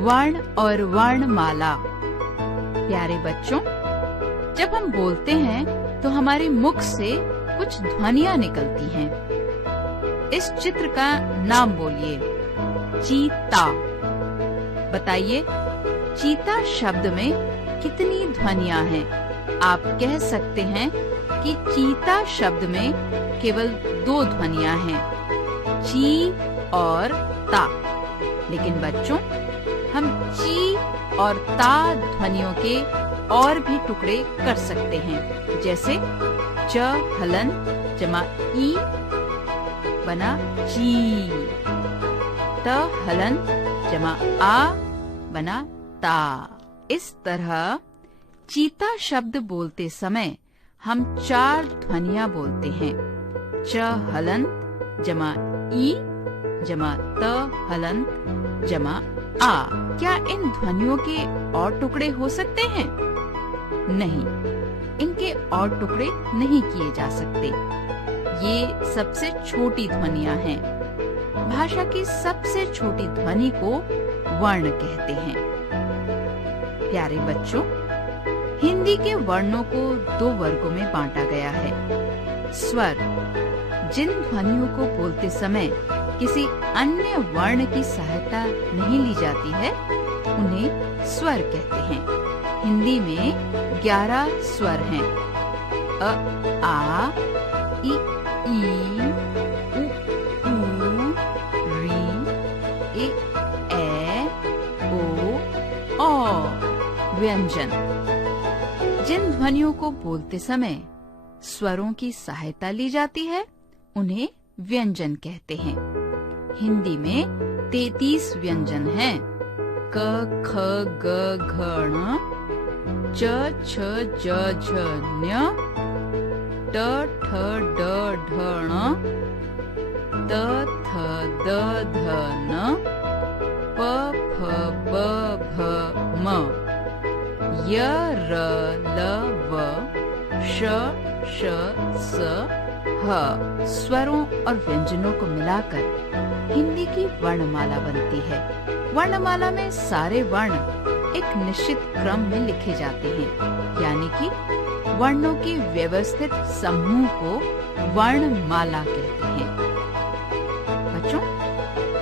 वर्ण और वर्णमाला। प्यारे बच्चों, जब हम बोलते हैं तो हमारे मुख से कुछ ध्वनियां निकलती हैं। इस चित्र का नाम बोलिए। चीता। बताइए, चीता शब्द में कितनी ध्वनियां हैं? आप कह सकते हैं कि चीता शब्द में केवल 2 ध्वनियां हैं, ची और ता। लेकिन बच्चों, हम ची और ता ध्वनियों के और भी टुकड़े कर सकते हैं। जैसे च हलन जमा ई बना ची, त हलन जमा आ बना ता। इस तरह चीता शब्द बोलते समय हम 4 ध्वनियां बोलते हैं। च हलंत जमा ई जमा त हलंत जमा आ। क्या इन ध्वनियों के और टुकड़े हो सकते हैं? नहीं, इनके और टुकड़े नहीं किए जा सकते। ये सबसे छोटी ध्वनियां हैं। भाषा की सबसे छोटी ध्वनि को वर्ण कहते हैं। प्यारे बच्चों, हिंदी के वर्णों को 2 वर्गों में बांटा गया है। स्वर, जिन ध्वनियों को बोलते समय किसी अन्य वर्ण की सहायता नहीं ली जाती है, उन्हें स्वर कहते हैं। हिंदी में 11 स्वर हैं। अ, आ, इ, ई, उ, री, ए, ओ, औ। व्यंजन, जिन ध्वनियों को बोलते समय स्वरों की सहायता ली जाती है, उन्हें व्यंजन कहते हैं। हिंदी में 33 व्यंजन हैं। क, ख, ग, घ, ण, च, छ, ज, झ, ञ, ट, ठ, ड, ढ, ण, त, थ, द, ध, न, प, फ, ब, भ, म, य, र, ल, व, श, श, स, ह। स्वरों और व्यंजनों को मिलाकर हिंदी की वर्णमाला बनती है। वर्णमाला में सारे वर्ण एक निश्चित क्रम में लिखे जाते हैं, यानी कि वर्णों के व्यवस्थित समूह को वर्णमाला कहते हैं। बच्चों,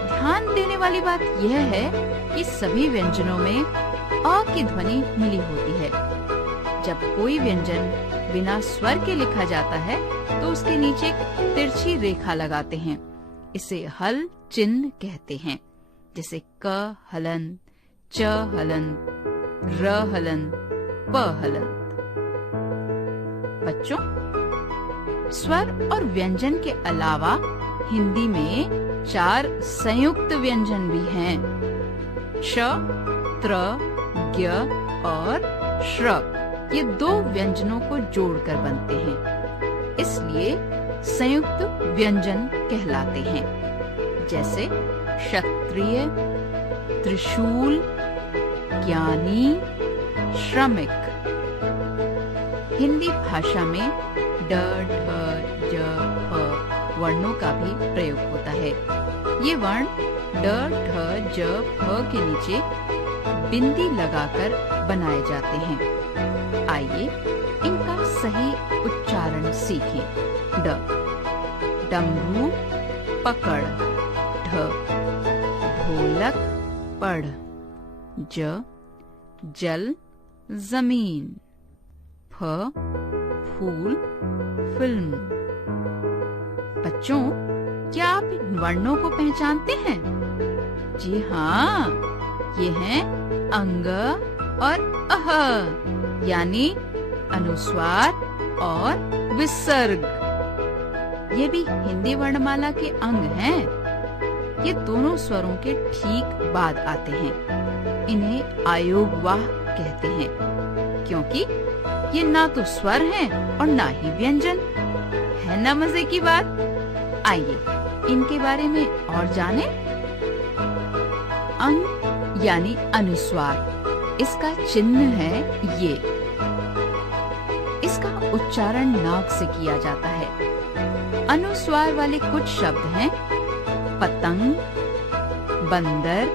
ध्यान देने वाली बात यह है कि सभी व्यंजनों में अ की ध्वनि मिली होती है। जब कोई व्यंजन बिना स्वर के लिखा जाता है तो उसके नीचे एक तिरछी रेखा लगाते हैं। इसे हल चिन्ह कहते हैं। जैसे क हलंत, च हलंत, र हलंत, प हलंत। बच्चों, स्वर और व्यंजन के अलावा हिंदी में 4 संयुक्त व्यंजन भी हैं। श, त्र, ज्ञ और श्र। ये 2 व्यंजनों को जोड़कर बनते हैं, इसलिए संयुक्त व्यंजन कहलाते हैं। जैसे क्षत्रिय, त्रिशूल, ज्ञानी, श्रमिक। हिंदी भाषा में ड, ढ, ज, फ वर्णों का भी प्रयोग होता है। ये वर्ण ड, ढ, ज, फ के नीचे बिंदी लगाकर बनाए जाते हैं। आइए इनका सही उच्चारण सीखें। ड, डमरू पकड़, ढ, ढोलक पढ़, ज, जल जमीन, फ, फूल फिल्म। बच्चों, क्या आप इन वर्णों को पहचानते हैं? जी हाँ, ये हैं अंग और अह, यानी अनुस्वार और विसर्ग। ये भी हिंदी वर्णमाला के अंग हैं। ये दोनों स्वरों के ठीक बाद आते हैं। इन्हें आयोगवाह कहते हैं, क्योंकि ये ना तो स्वर हैं और ना ही व्यंजन। है ना मजे की बात? आइए इनके बारे में और जानें। अंग यानी अनुस्वार, इसका चिन्ह है ये। इसका उच्चारण नाक से किया जाता है। अनुस्वार वाले कुछ शब्द हैं पतंग, बंदर,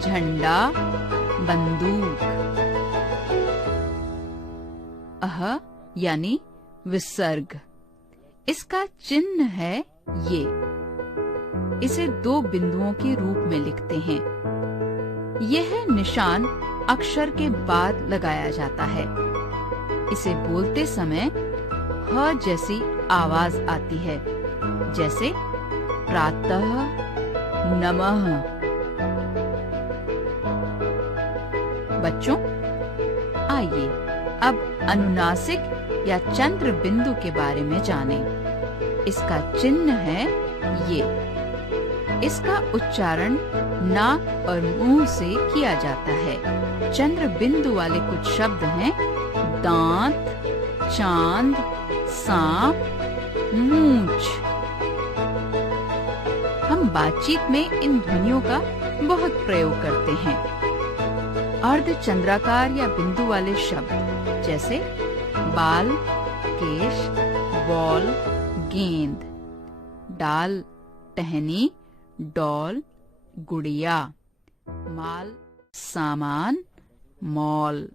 झंडा, बंदूक। अह यानी विसर्ग, इसका चिन्ह है ये। इसे 2 बिंदुओं के रूप में लिखते हैं। यह निशान अक्षर के बाद लगाया जाता है। इसे बोलते समय ह जैसी आवाज आती है, जैसे प्रातः, नमः। बच्चों, आइए अब अनुनासिक या चंद्र बिंदु के बारे में जानें। इसका चिन्ह है ये। इसका उच्चारण नाक और मुंह से किया जाता है। चंद्र बिंदु वाले कुछ शब्द हैं दांत, चांद, सांप, मूंछ। हम बातचीत में इन ध्वनियों का बहुत प्रयोग करते हैं। अर्धचंद्राकार या बिंदु वाले शब्द जैसे बाल, केश, बॉल, गेंद, डाल, टहनी, डॉल, गुड़िया, माल, सामान, मॉल।